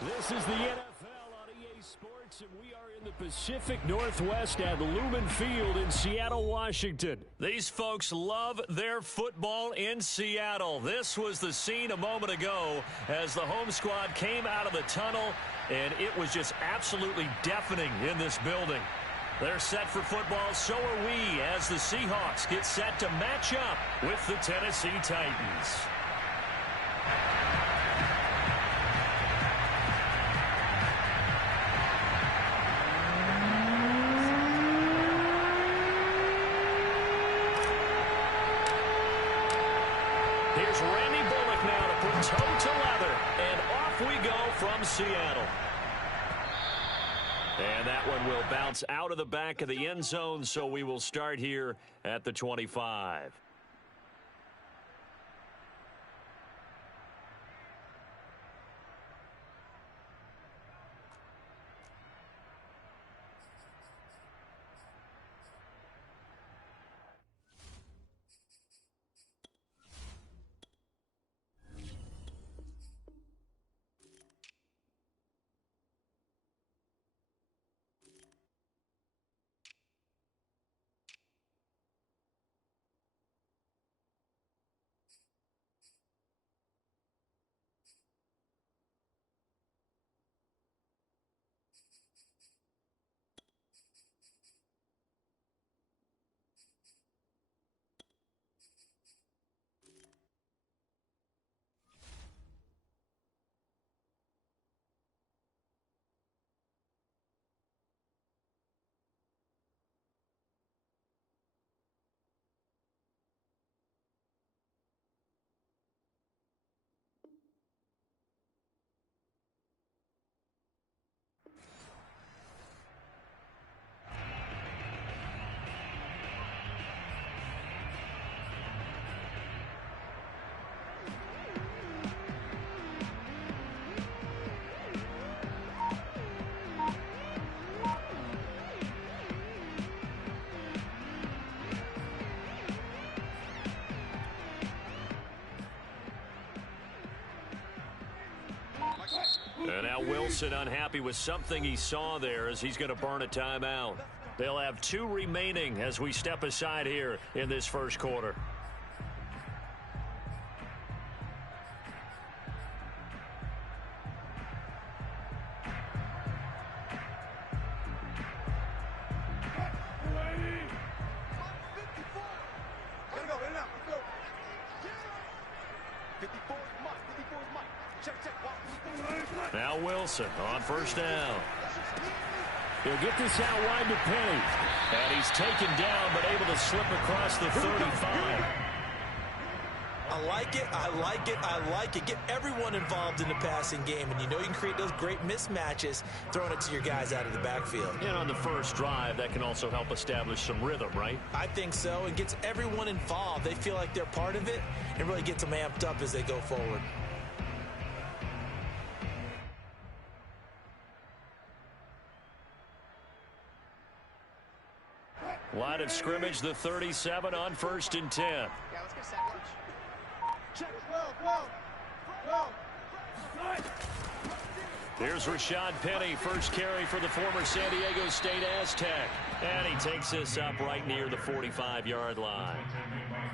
This is the NFL on EA Sports, and we are in the Pacific Northwest at Lumen Field in Seattle, Washington. These folks love their football in Seattle. This was the scene a moment ago as the home squad came out of the tunnel, and it was just absolutely deafening in this building. They're set for football, so are we, as the Seahawks get set to match up with the Tennessee Titans. Here's Randy Bullock now to put toe to leather, and off we go from Seattle. And that one will bounce out of the back of the end zone, so we will start here at the 25. And now Wilson unhappy with something he saw there as he's going to burn a timeout. They'll have 2 remaining as we step aside here in this first quarter. Now Wilson on first down. He'll get this out wide to Penny. And he's taken down but able to slip across the 35. I like it, I like it, I like it. Get everyone involved in the passing game, and you know you can create those great mismatches throwing it to your guys out of the backfield. And on the first drive, that can also help establish some rhythm, right? I think so. It gets everyone involved. They feel like they're part of it and really gets them amped up as they go forward. Line of scrimmage, the 37 on 1st and 10. Yeah, let's get set. Check. Go. Here's Rashad Penny, first carry for the former San Diego State Aztec. And he takes this up right near the 45-yard line.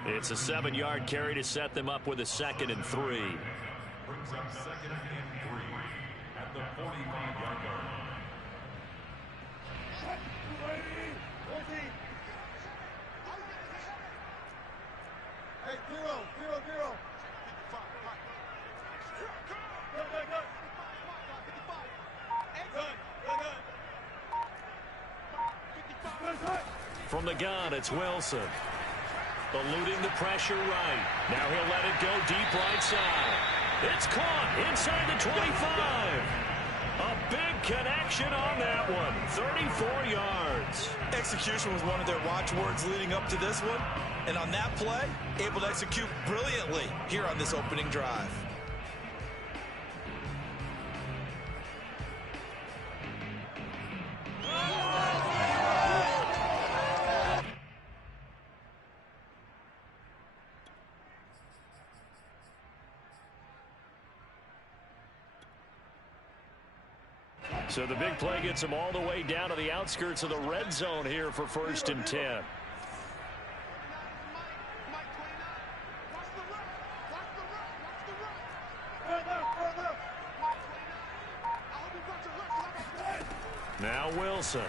It's a 7-yard carry to set them up with a 2nd and 3. Brings up 2nd and 3 at the 45-yard line. Hey, zero. From the gun, it's Wilson. Eluding the pressure right. Now he'll let it go deep right side. It's caught inside the 25. A big connection on that one. 34 yards. Execution was one of their watchwords leading up to this one. And on that play, able to execute brilliantly here on this opening drive. So the big play gets him all the way down to the outskirts of the red zone here for 1st and 10. Now Wilson.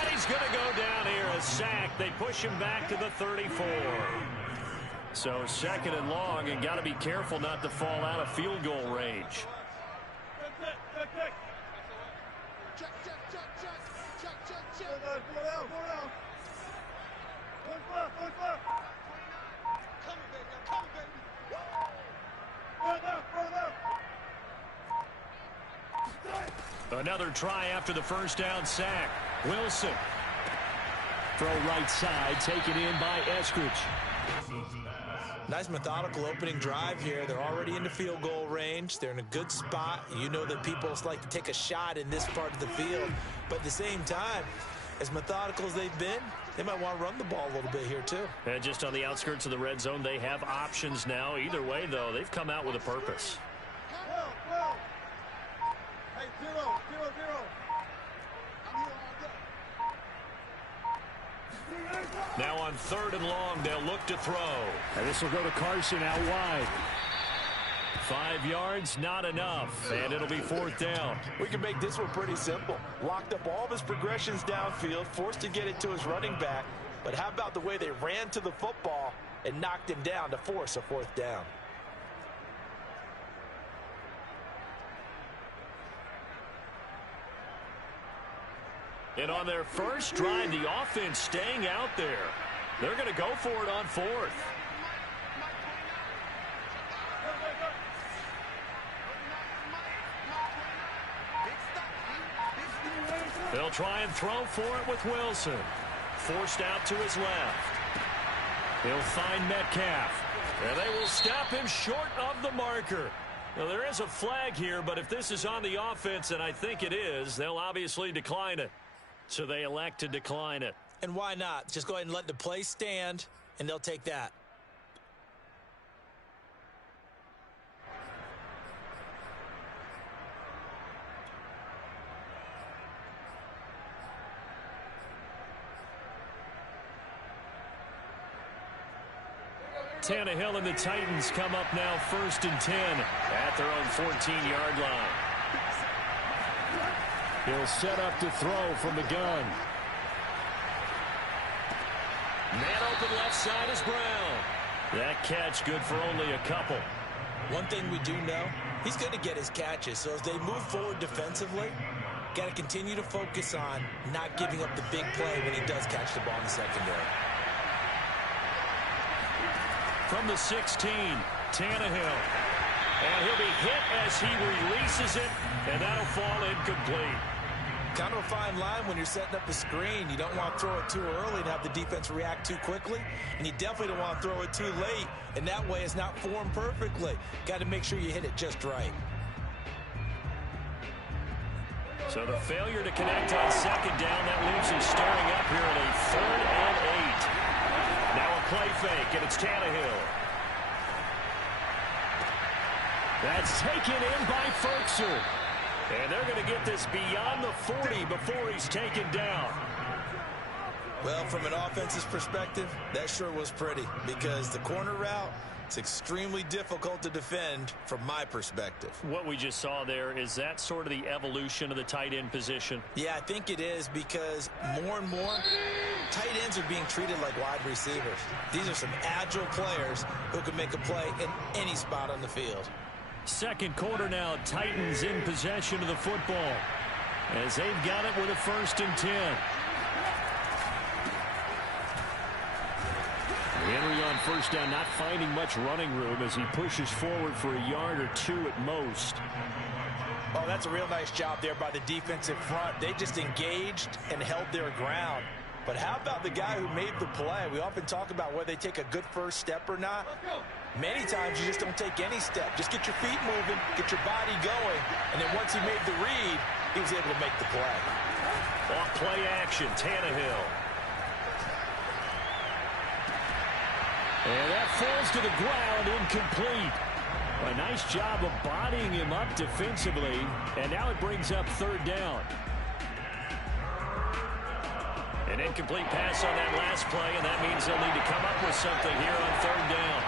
And he's going to go down here, a sack. They push him back to the 34. So 2nd and long, and got to be careful not to fall out of field goal range. Another try after the 1st down sack. Wilson. Throw right side, taken in by Eskridge. Nice methodical opening drive here. They're already in the field goal range. They're in a good spot. You know that people like to take a shot in this part of the field. But at the same time, as methodical as they've been, they might want to run the ball a little bit here too. And just on the outskirts of the red zone, they have options now. Either way, though, they've come out with a purpose. Hey, 0-0-0. Now on 3rd and long, they'll look to throw. And this will go to Carson out wide. 5 yards, not enough, and it'll be 4th down. We can make this one pretty simple. Locked up all of his progressions downfield, forced to get it to his running back. But how about the way they ran to the football and knocked him down to force a 4th down? And on their first drive, the offense staying out there. They're going to go for it on 4th. They'll try and throw for it with Wilson. Forced out to his left. He'll find Metcalf. And they will stop him short of the marker. Now, there is a flag here, but if this is on the offense, and I think it is, they'll obviously decline it. So they elect to decline it. And why not? Just go ahead and let the play stand, and they'll take that. Tannehill and the Titans come up now 1st and 10 at their own 14-yard line. He'll set up to throw from the gun. Man open left side is Brown. That catch good for only a couple. One thing we do know, he's going to get his catches. So as they move forward defensively, got to continue to focus on not giving up the big play when he does catch the ball in the secondary. From the 16, Tannehill. And he'll be hit as he releases it, and that'll fall incomplete. Kind of a fine line when you're setting up a screen. You don't want to throw it too early and have the defense react too quickly. And you definitely don't want to throw it too late. And that way it's not formed perfectly. Got to make sure you hit it just right. So the failure to connect on 2nd down, that leaves him staring up here at a 3rd and 8. Now a play fake, and it's Tannehill. That's taken in by Ferkser. And they're going to get this beyond the 40 before he's taken down. Well, from an offense's perspective, that sure was pretty because the corner route, it's extremely difficult to defend from my perspective. What we just saw there, is that sort of the evolution of the tight end position? Yeah, I think it is because more and more tight ends are being treated like wide receivers. These are some agile players who can make a play in any spot on the field. 2nd quarter now, Titans in possession of the football as they've got it with a 1st and 10. Henry on 1st down, not finding much running room as he pushes forward for a yard or 2 at most. Oh, that's a real nice job there by the defensive front. They just engaged and held their ground. But how about the guy who made the play? We often talk about whether they take a good first step or not. Many times you just don't take any step. Just get your feet moving, get your body going, and then once he made the read, he was able to make the play. Off play action, Tannehill. And that falls to the ground, incomplete. A nice job of bodying him up defensively, and now it brings up third down. An incomplete pass on that last play, and that means they'll need to come up with something here on third down.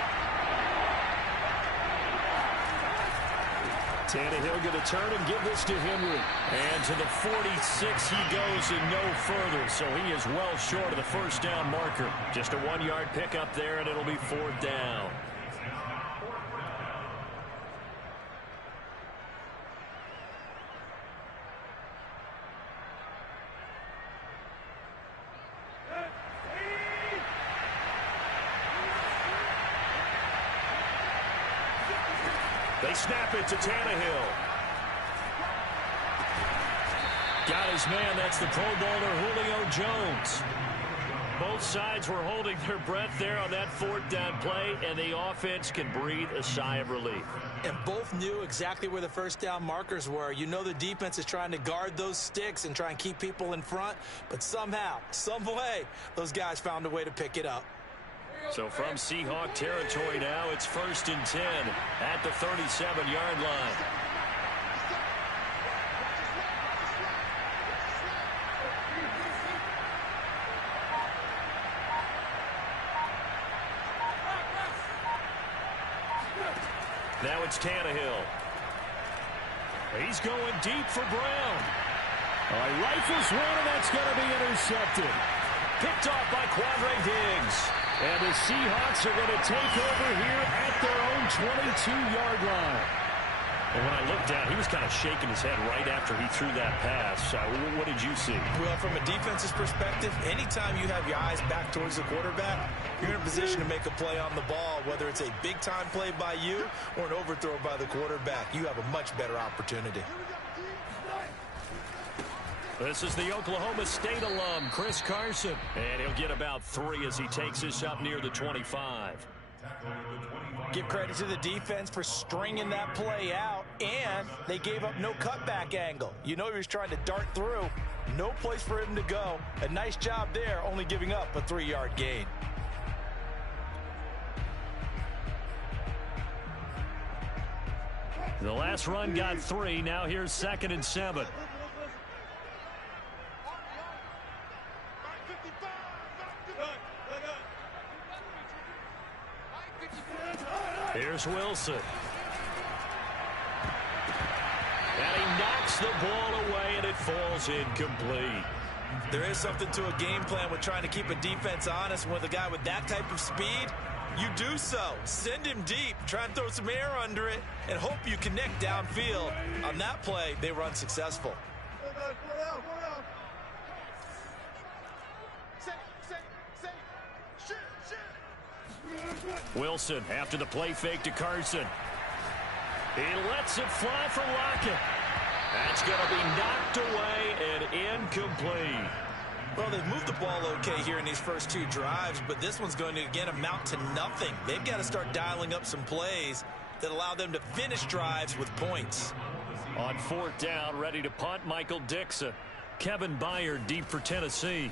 Tannehill going to turn and give this to Henry. And to the 46 he goes and no further, so he is well short of the first down marker. Just a 1-yard pickup there, and it'll be fourth down. They snap it to Tannehill. Got his man. That's the Pro Bowler Julio Jones. Both sides were holding their breath there on that fourth down play, and the offense can breathe a sigh of relief. And both knew exactly where the first down markers were. You know the defense is trying to guard those sticks and try and keep people in front, but somehow, some way, those guys found a way to pick it up. So from Seahawk territory now, it's 1st and 10 at the 37-yard line. Now it's Tannehill. He's going deep for Brown. Rifles one, and that's going to be intercepted. Picked off by Quandre Diggs. And the Seahawks are going to take over here at their own 22-yard line. And when I looked down, he was kind of shaking his head right after he threw that pass. What did you see? Well, from a defense's perspective, anytime you have your eyes back towards the quarterback, you're in a position to make a play on the ball, whether it's a big-time play by you or an overthrow by the quarterback. You have a much better opportunity. This is the Oklahoma State alum, Chris Carson. And he'll get about 3 as he takes this up near the 25. Give credit to the defense for stringing that play out, and they gave up no cutback angle. You know he was trying to dart through. No place for him to go. A nice job there, only giving up a 3-yard gain. The last run got 3. Now here's 2nd and 7. Here's Wilson. And he knocks the ball away, and it falls incomplete. There is something to a game plan with trying to keep a defense honest. With a guy with that type of speed, you do so. Send him deep. Try and throw some air under it and hope you connect downfield. On that play, they were unsuccessful. Wilson after the play fake to Carson. He lets it fly for Lockett. That's going to be knocked away and incomplete. Well, they've moved the ball okay here in these first 2 drives, but this one's going to, again, amount to nothing. They've got to start dialing up some plays that allow them to finish drives with points. On 4th down, ready to punt, Michael Dixon. Kevin Byard deep for Tennessee.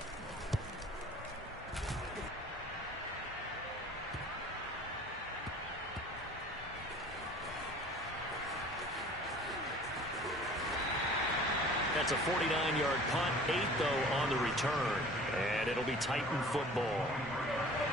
That's a 49-yard punt, 8 though on the return, and it'll be Titan football.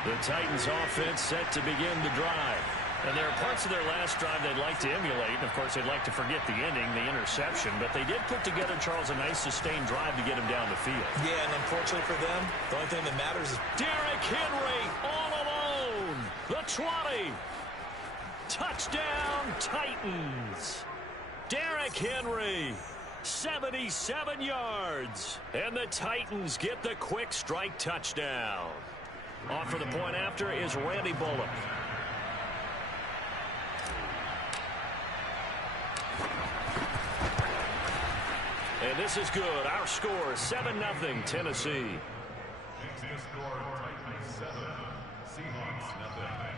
The Titans offense set to begin the drive. And there are parts of their last drive they'd like to emulate, and of course they'd like to forget the ending, the interception, but they did put together, Charles, a nice sustained drive to get him down the field. Yeah, and unfortunately for them, the only thing that matters is Derrick Henry all alone. The 20. Touchdown Titans. Derrick Henry. 77 yards. And the Titans get the quick strike touchdown. Off for the point after is Randy Bullock. And this is good. Our score, 7-0 Tennessee. The score, Titans 7, Seahawks nothing.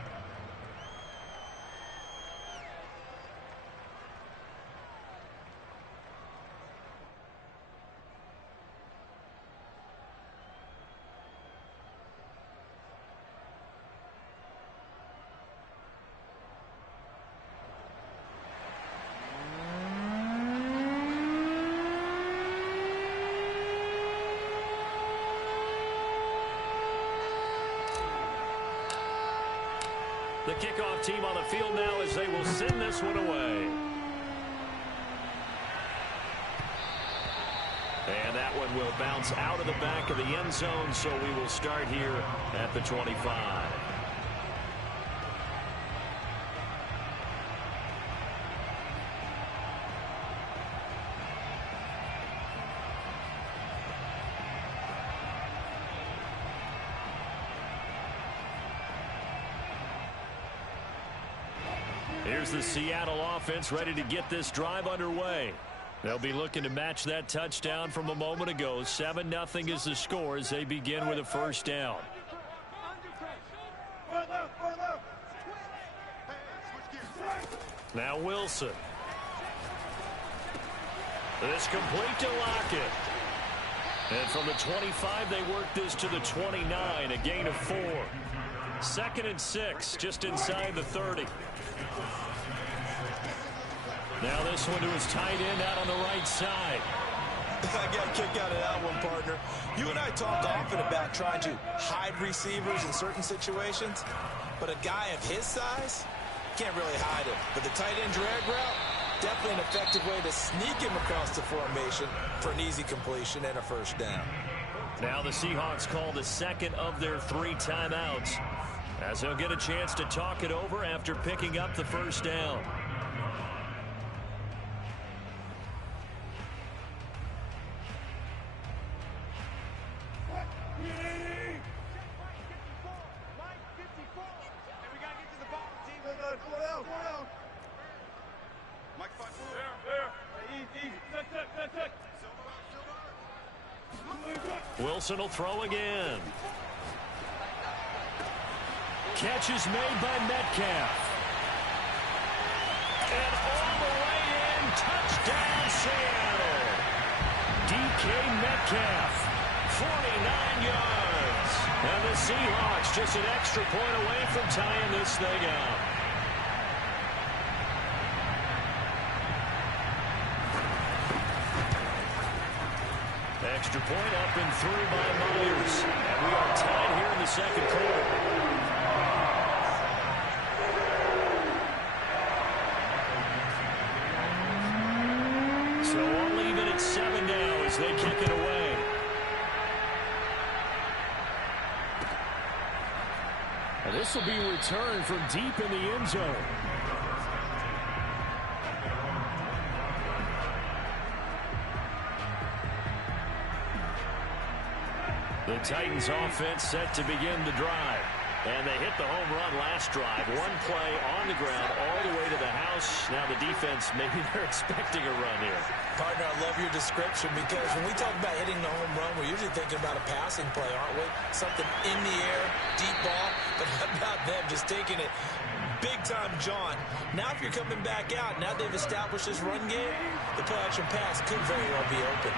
kickoff team on the field now as they will send this one away. And that one will bounce out of the back of the end zone, so we will start here at the 25. Here's the Seattle offense ready to get this drive underway. They'll be looking to match that touchdown from a moment ago. 7-0 is the score as they begin with a first down. Now Wilson. This complete to Lockett. And from the 25, they work this to the 29, a gain of 4. 2nd and 6, just inside the 30. Now this one to his tight end out on the right side. I got a kick out of that one, partner. You and I talk often about trying to hide receivers in certain situations, but a guy of his size can't really hide him. But the tight end drag route, definitely an effective way to sneak him across the formation for an easy completion and a first down. Now the Seahawks call the second of their 3 timeouts as they'll get a chance to talk it over after picking up the first down. Wilson will throw again. Catch is made by Metcalf. And all the way in, touchdown Seattle. DK Metcalf, 49 yards. And the Seahawks just an extra point away from tying this thing up. Extra point up and through by Myers. And we are tied here in the second quarter. So all even at 7 now as they kick it away. And this will be returned from deep in the end zone. The Titans offense set to begin the drive. And they hit the home run last drive. One play on the ground all the way to the house. Now the defense, maybe they're expecting a run here. Partner, I love your description because when we talk about hitting the home run, we're usually thinking about a passing play, aren't we? Something in the air, deep ball. But how about them just taking it big time, John? Now if you're coming back out, now they've established this run game, the play action pass could very well be open.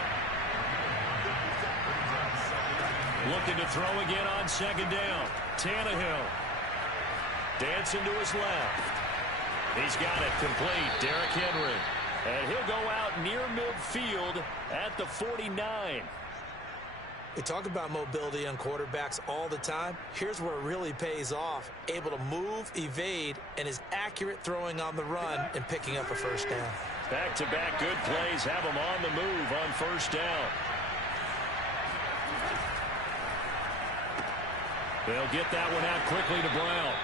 Looking to throw again on second down. Tannehill. Dancing to his left. He's got it complete. Derrick Henry. And he'll go out near midfield at the 49. We talk about mobility on quarterbacks all the time. Here's where it really pays off. Able to move, evade, and is accurate throwing on the run and picking up a first down. Back-to-back good plays have him on the move on first down. They'll get that one out quickly to Brown.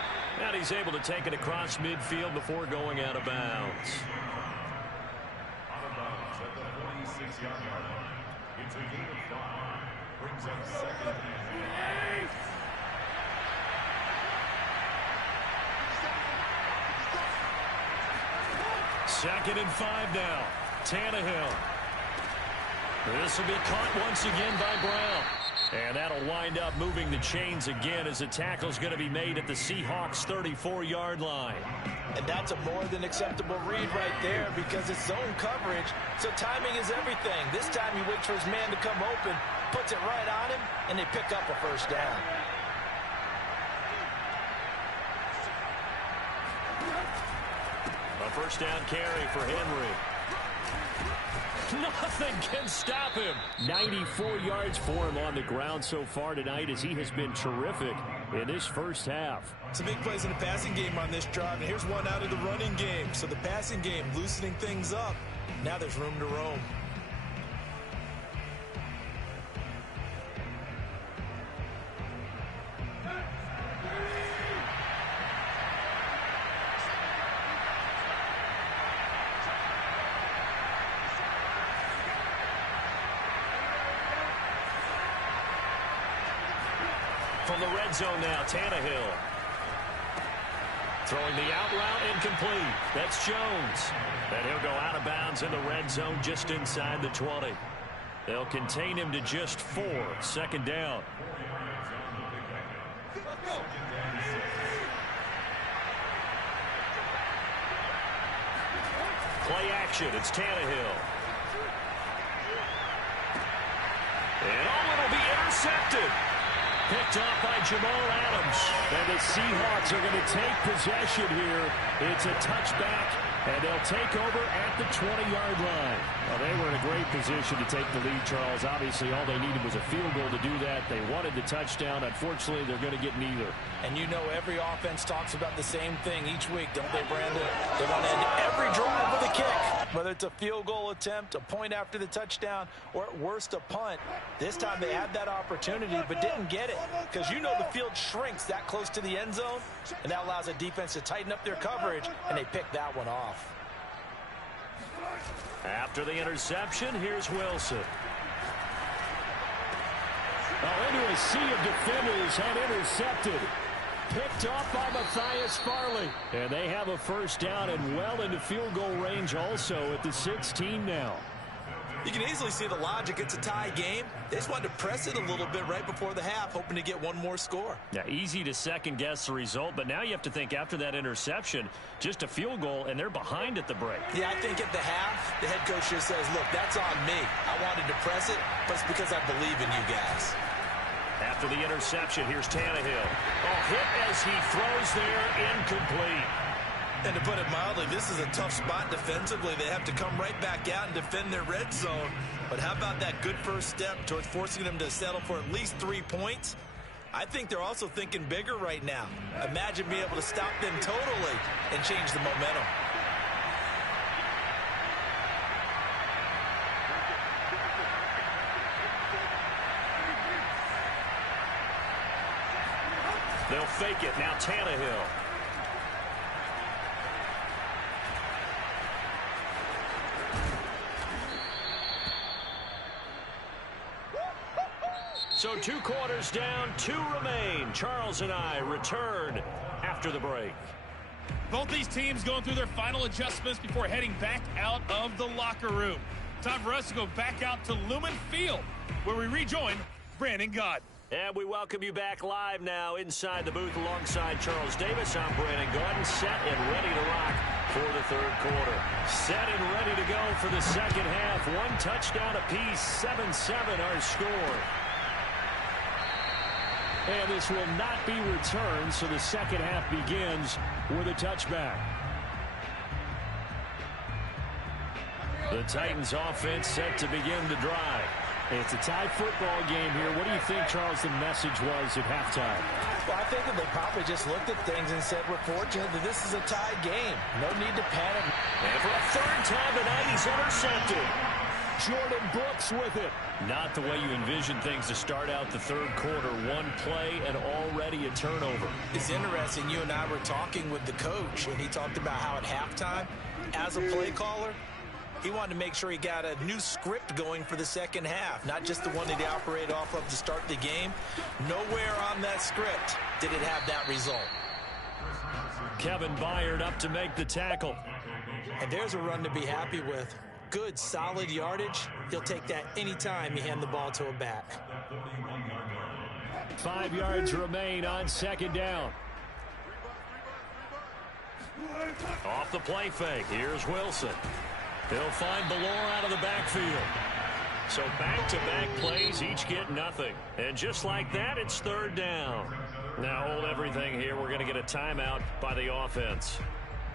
And he's able to take it across midfield before going out of bounds. Out of bounds at the 46-yard line. It's a gain of 5. Brings up second and 8. 2nd and 5 now. Tannehill. This will be caught once again by Brown. And that'll wind up moving the chains again as the tackle's going to be made at the Seahawks' 34-yard line. And that's a more than acceptable read right there because it's zone coverage, so timing is everything. This time he waits for his man to come open, puts it right on him, and they pick up a first down. A first down carry for Henry. Nothing can stop him. 94 yards for him on the ground so far tonight as he has been terrific in this first half. Some big plays in the passing game on this drive, and here's one out of the running game. So the passing game loosening things up. Now there's room to roam. From the red zone now, Tannehill. Throwing the out route incomplete. That's Jones. And he'll go out of bounds in the red zone just inside the 20. They'll contain him to just 4. Second down. Play action. It's Tannehill. And it'll be intercepted. Picked off by Jamal Adams. And the Seahawks are going to take possession here. It's a touchback, and they'll take over at the 20-yard line. Well, they were in a great position to take the lead, Charles. Obviously, all they needed was a field goal to do that. They wanted the touchdown. Unfortunately, they're going to get neither. And you know every offense talks about the same thing each week, don't they, Brandon? They want to end every drive with a kick. Whether it's a field goal attempt, a point after the touchdown, or at worst a punt. This time they had that opportunity but didn't get it because you know the field shrinks that close to the end zone, and that allows a defense to tighten up their coverage, and they pick that one off. After the interception, here's Wilson. Oh, into a sea of defenders and intercepted. Picked off by Matthias Farley. And they have a first down and well into field goal range also at the 16 now. You can easily see the logic. It's a tie game. They just wanted to press it a little bit right before the half, hoping to get one more score. Yeah, easy to second-guess the result, but now you have to think after that interception, just a field goal, and they're behind at the break. Yeah, I think at the half, the head coach just says, look, that's on me. I wanted to press it, but it's because I believe in you guys. After the interception, here's Tannehill. Oh, hit as he throws there, incomplete. And to put it mildly, this is a tough spot defensively. They have to come right back out and defend their red zone. But how about that good first step towards forcing them to settle for at least 3 points? I think they're also thinking bigger right now. Imagine being able to stop them totally and change the momentum. They'll fake it. Now Tannehill. So 2 quarters down, 2 remain. Charles and I return after the break. Both these teams going through their final adjustments before heading back out of the locker room. Time for us to go back out to Lumen Field, where we rejoin Brandon Gott. And we welcome you back live now inside the booth alongside Charles Davis. I'm Brandon Gordon, set and ready to rock for the third quarter. Set and ready to go for the second half. 1 touchdown apiece, 7-7 our score. And this will not be returned, so the second half begins with a touchback. The Titans offense set to begin the drive. It's a tie football game here. What do you think, Charles, the message was at halftime? Well, I think that they probably just looked at things and said, we're fortunate that this is a tie game. No need to panic. And for a third time tonight, he's intercepted. Jordan Brooks with it. Not the way you envision things to start out the third quarter. 1 play and already a turnover. It's interesting. You and I were talking with the coach, and he talked about how at halftime, as a play caller, he wanted to make sure he got a new script going for the second half, not just the one that he operated off of to start the game. Nowhere on that script did it have that result. Kevin Byard up to make the tackle. And there's a run to be happy with. Good, solid yardage. He'll take that anytime you hand the ball to a back. 5 yards remain on second down. Off the play fake. Here's Wilson. He'll find Ballore out of the backfield. So back-to-back plays, each get nothing. And just like that, it's third down. Now hold everything here. We're going to get a timeout by the offense.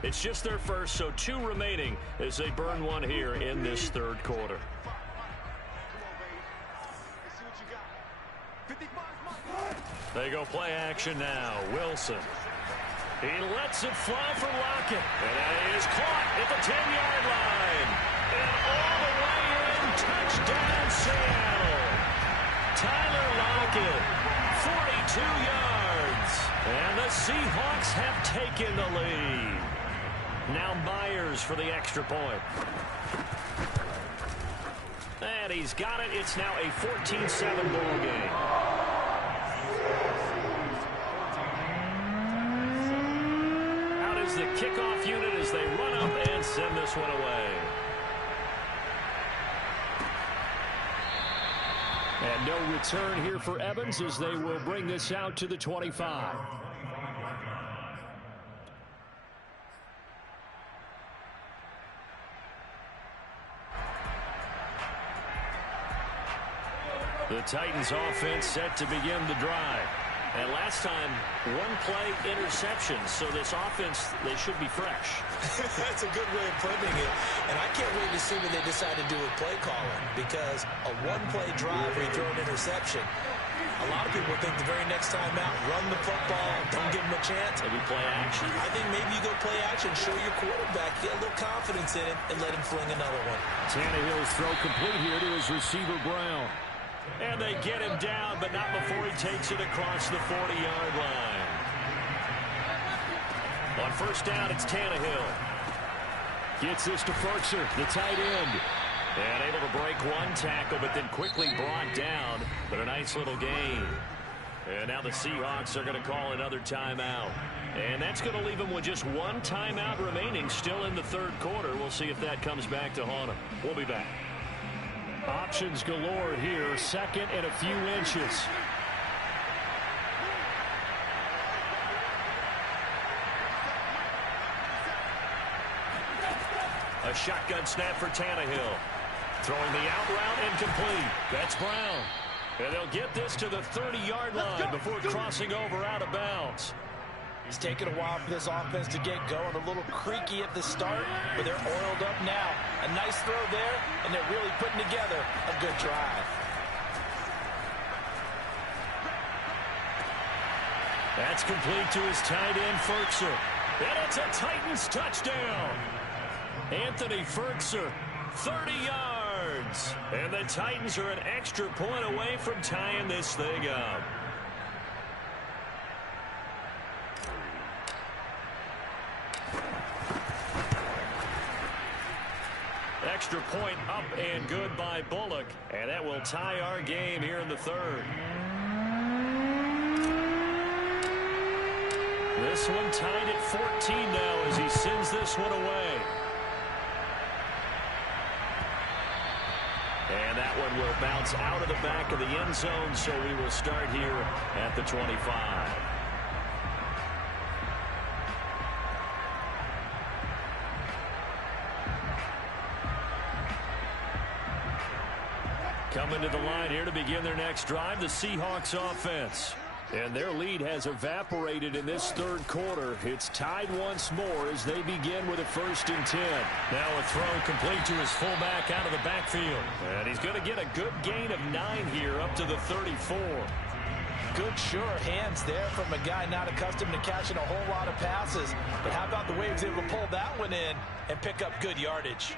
It's just their first, so 2 remaining as they burn one here in this third quarter. They go play action now. Wilson. He lets it fly for Lockett. And it is caught at the 10-yard line. And all the way in. Touchdown, Seattle. Tyler Lockett, 42 yards. And the Seahawks have taken the lead. Now Myers for the extra point. And he's got it. It's now a 14-7 ball game. Out is the kickoff unit as they run up and send this one away. And no return here for Evans as they will bring this out to the 25. The Titans offense set to begin the drive. And last time, 1-play interception. So this offense, they should be fresh. That's a good way of putting it. And I can't wait to see what they decide to do with play calling. Because a 1-play drive where you throw an interception, a lot of people think the very next time out, run the football, don't give them a chance. Maybe play action. I think maybe you go play action, show your quarterback, get a little confidence in it, and let him fling another one. Tannehill's throw complete here to his receiver, Brown. And they get him down, but not before he takes it across the 40-yard line. On first down, it's Tannehill. Gets this to Firkser, the tight end. And able to break one tackle, but then quickly brought down. But a nice little gain. And now the Seahawks are going to call another timeout. And that's going to leave them with just one timeout remaining still in the third quarter. We'll see if that comes back to haunt them. We'll be back. Options galore here. Second and a few inches. A shotgun snap for Tannehill. Throwing the out route incomplete. That's Brown. And they'll get this to the 30-yard line before crossing over out of bounds. It's taken a while for this offense to get going. A little creaky at the start, but they're oiled up now. A nice throw there, and they're really putting together a good drive. That's complete to his tight end, Firkser. And it's a Titans touchdown. Anthony Firkser, 30 yards. And the Titans are an extra point away from tying this thing up. Extra point up and good by Bullock. And that will tie our game here in the third. This one tied at 14 now as he sends this one away. And that one will bounce out of the back of the end zone, so we will start here at the 25. Coming to the line here to begin their next drive, the Seahawks offense. And their lead has evaporated in this third quarter. It's tied once more as they begin with a 1st and 10. Now a throw complete to his fullback out of the backfield. And he's going to get a good gain of 9 here up to the 34. Good, sure hands there from a guy not accustomed to catching a whole lot of passes. But how about the way he was able to pull that one in and pick up good yardage?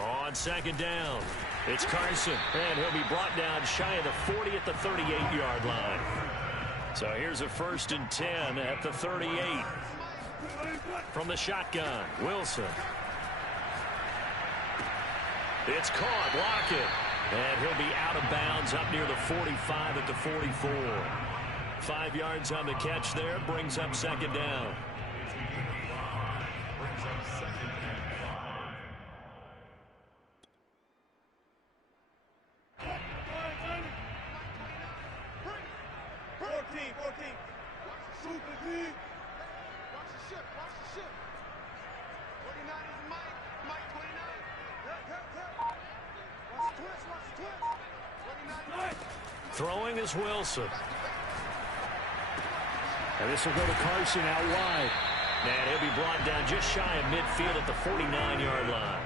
On second down, it's Carson, and he'll be brought down shy of the 40 at the 38-yard line. So here's a 1st and 10 at the 38. From the shotgun, Wilson. It's caught, Lockett, and he'll be out of bounds up near the 45 at the 44. 5 yards on the catch there, brings up second down. Throwing is Wilson. And this will go to Carson out wide. And he'll be brought down just shy of midfield at the 49-yard line.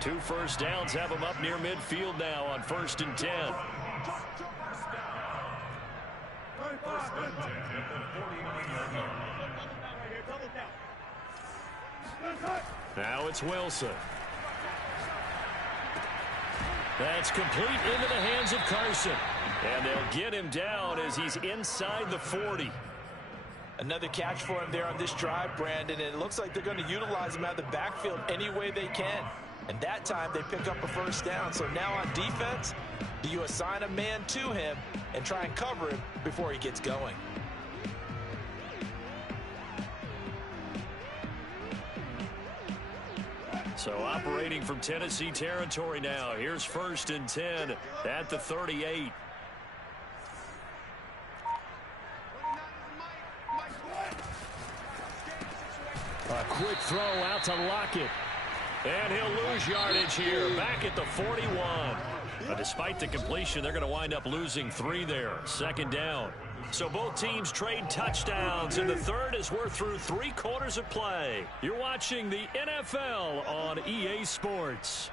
2 first downs have him up near midfield now on 1st and 10. Now it's Wilson. That's complete into the hands of Carson. And they'll get him down as he's inside the 40. Another catch for him there on this drive, Brandon, and it looks like they're going to utilize him out of the backfield any way they can. And that time they pick up a first down. So now on defense, do you assign a man to him and try and cover him before he gets going? So operating from Tennessee territory now. Here's 1st and 10 at the 38. A quick throw out to Lockett. And he'll lose yardage here, back at the 41. But despite the completion, they're going to wind up losing 3 there. 2nd down. So both teams trade touchdowns in the third as we're through 3 quarters of play. You're watching the NFL on EA Sports.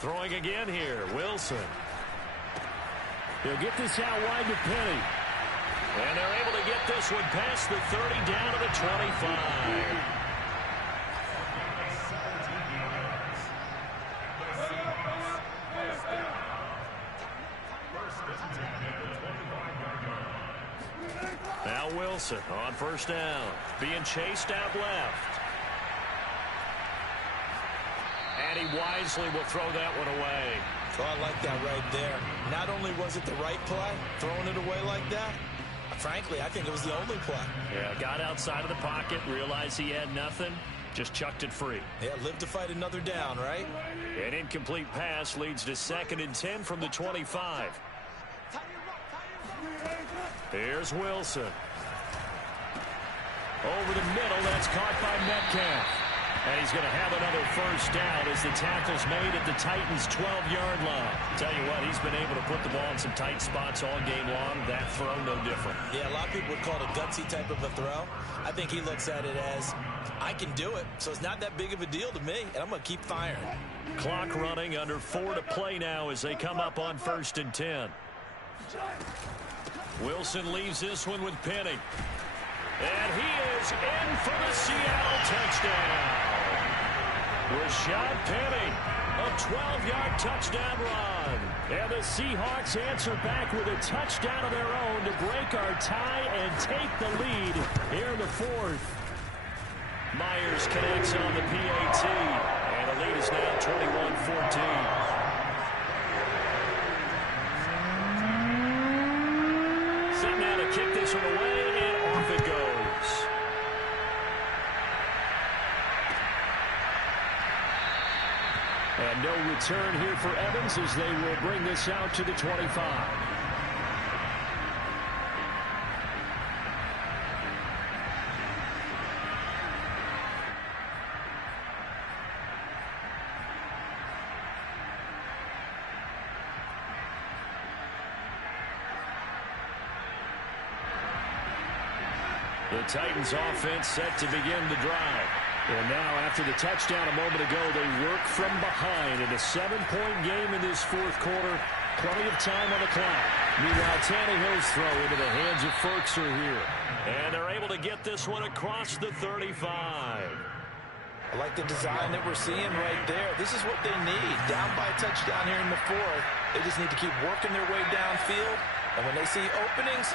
Throwing again here, Wilson. He'll get this out wide to Penny. And they're able to get this one past the 30 down to the 25. Now Wilson on 1st down, being chased out left. And he wisely will throw that one away. Oh, I like that right there. Not only was it the right play, throwing it away like that, frankly, I think it was the only play. Yeah, got outside of the pocket, realized he had nothing, just chucked it free. Yeah, live to fight another down, right? An incomplete pass leads to 2nd and 10 from the 25. Here's Wilson. Over the middle, that's caught by Metcalf. And he's going to have another first down as the tackle's made at the Titans' 12-yard line. Tell you what, he's been able to put the ball in some tight spots all game long. That throw, no different. Yeah, a lot of people would call it a gutsy type of a throw. I think he looks at it as, I can do it, so it's not that big of a deal to me, and I'm going to keep firing. Clock running, under 4 to play now as they come up on 1st and 10. Wilson leaves this one with Penny. And he is in for the Seattle touchdown. Rashad Penny, a 12-yard touchdown run. And the Seahawks answer back with a touchdown of their own to break our tie and take the lead here in the 4th. Myers connects on the PAT, and the lead is now 21-14. Set now to kick this one away, and off it goes. And no return here for Evans as they will bring this out to the 25. The Titans offense set to begin the drive. And now after the touchdown a moment ago, they work from behind in a 7-point game in this 4th quarter. Plenty of time on the clock. Meanwhile, Tannehill's throw into the hands of Ferkser here. And they're able to get this one across the 35. I like the design that we're seeing right there. This is what they need. Down by a touchdown here in the 4th. They just need to keep working their way downfield. And when they see openings,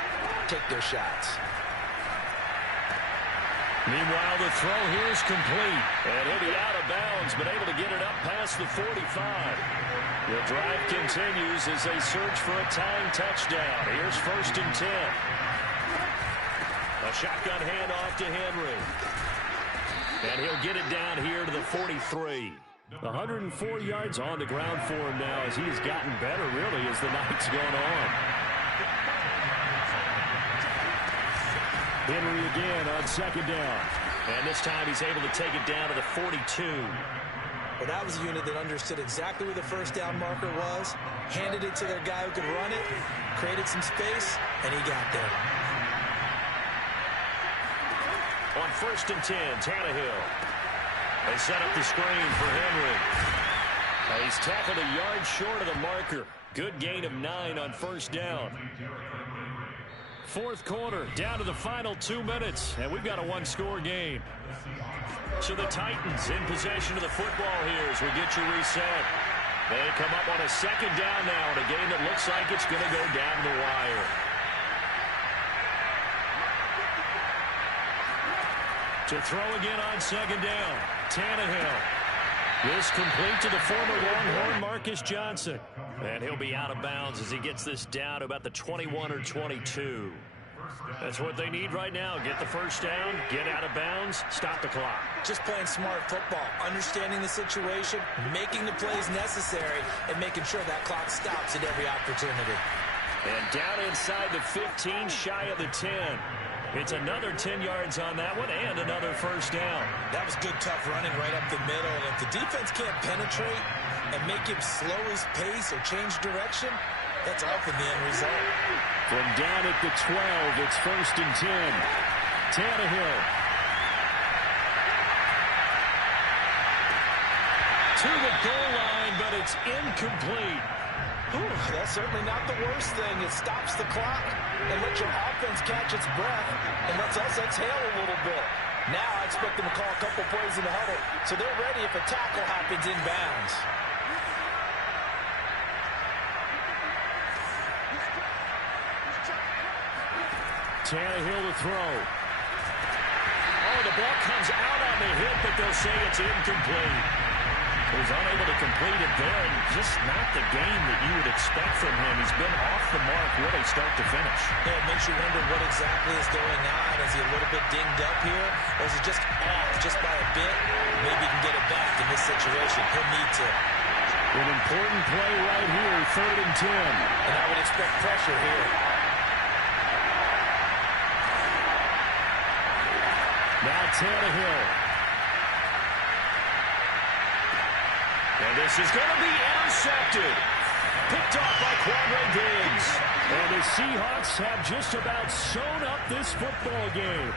take their shots. Meanwhile, the throw here is complete. And he'll be out of bounds, but able to get it up past the 45. The drive continues as they search for a tying touchdown. Here's 1st and 10. A shotgun handoff to Henry. And he'll get it down here to the 43. 104 yards on the ground for him now as he has gotten better, really, as the night's gone on. Henry again on second down. And this time he's able to take it down to the 42. Well, that was a unit that understood exactly where the first down marker was, handed it to their guy who could run it, created some space, and he got there. On 1st and 10, Tannehill. They set up the screen for Henry. He's tackled a yard short of the marker. Good gain of 9 on 1st down. 4th quarter, down to the final 2 minutes, and we've got a one-score game. So the Titans in possession of the football here as we get you reset. They come up on a 2nd down now in a game that looks like it's going to go down the wire. To throw again on 2nd down, Tannehill. This complete to the former Longhorn Marcus Johnson. And he'll be out of bounds as he gets this down to about the 21 or 22. That's what they need right now. Get the first down, get out of bounds, stop the clock. Just playing smart football, understanding the situation, making the plays necessary, and making sure that clock stops at every opportunity. And down inside the 15, shy of the 10. It's another 10 yards on that one and another first down. That was good, tough running right up the middle. And if the defense can't penetrate and make him slow his pace or change direction, that's often the end result. From down at the 12, it's 1st and 10. Tannehill. To the goal line, but it's incomplete. Whew, that's certainly not the worst thing. It stops the clock and lets your offense catch its breath and lets us exhale a little bit. Now I expect them to call a couple plays in the huddle so they're ready if a tackle happens inbounds. Tannehill to throw. Oh, the ball comes out on the hit, but they'll say it's incomplete. He was unable to complete it there, and just not the game that you would expect from him. He's been off the mark really start to finish. Yeah, it makes you wonder what exactly is going on. Is he a little bit dinged up here, or is it just off just by a bit? Maybe he can get it back in this situation. He'll need to. An important play right here, 3rd and 10. And I would expect pressure here. Now Tannehill. And this is going to be intercepted. Picked off by Quandre Diggs. And the Seahawks have just about sewn up this football game.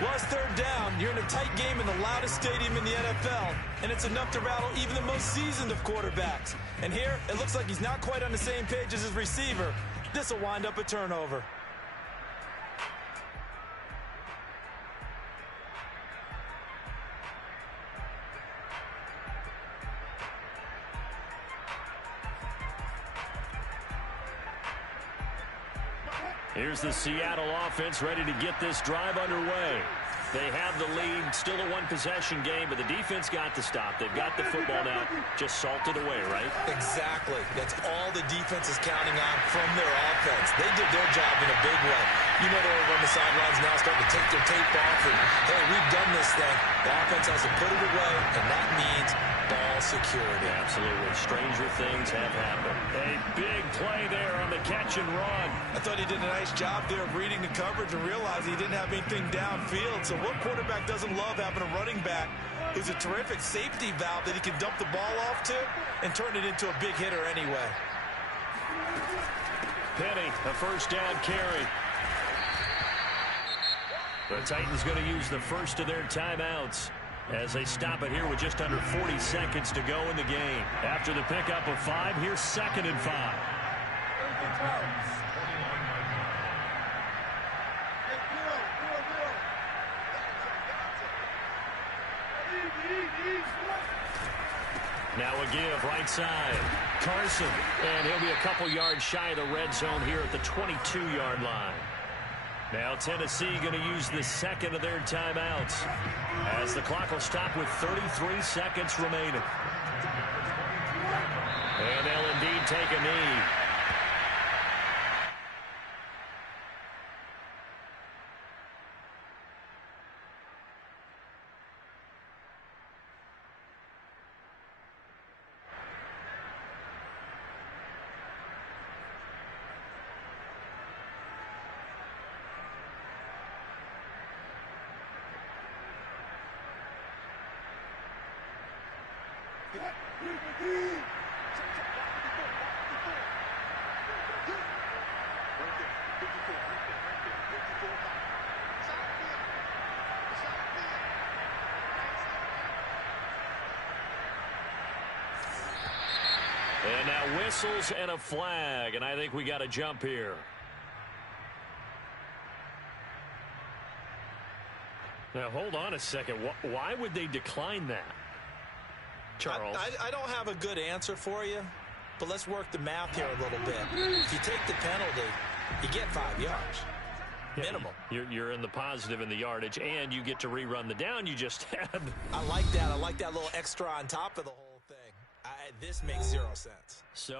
Well, it's 3rd down. You're in a tight game in the loudest stadium in the NFL, and it's enough to rattle even the most seasoned of quarterbacks. And here, it looks like he's not quite on the same page as his receiver. This will wind up a turnover. Here's the Seattle offense ready to get this drive underway. They have the lead, still a one-possession game, but the defense got the stop. They've got the football now, just salted away, right? Exactly. That's all the defense is counting on from their offense. They did their job in a big way. You know they're over on the sidelines now starting to take their tape off and, hey, we've done this thing. The offense has to put it away, and that means ball security. Absolutely. Stranger things have happened. A big play there on the catch and run. I thought he did a nice job there of reading the coverage and realizing he didn't have anything downfield. So what quarterback doesn't love having a running back who's a terrific safety valve that he can dump the ball off to and turn it into a big hitter anyway? Penny, a first down carry. The Titans going to use the first of their timeouts as they stop it here with just under 40 seconds to go in the game. After the pickup of 5, here's 2nd and 5. Now a give right side. Carson, and he'll be a couple yards shy of the red zone here at the 22-yard line. Now Tennessee going to use the second of their timeouts as the clock will stop with 33 seconds remaining. And they'll indeed take a knee. And now whistles and a flag, and I think we got a jump here. Now, hold on a second. Why would they decline that? Charles? I don't have a good answer for you, but let's work the math here a little bit. If you take the penalty, you get 5 yards. Minimum. You're in the positive in the yardage, and you get to rerun the down you just had. I like that. I like that little extra on top of the whole thing. This makes 0 sense. So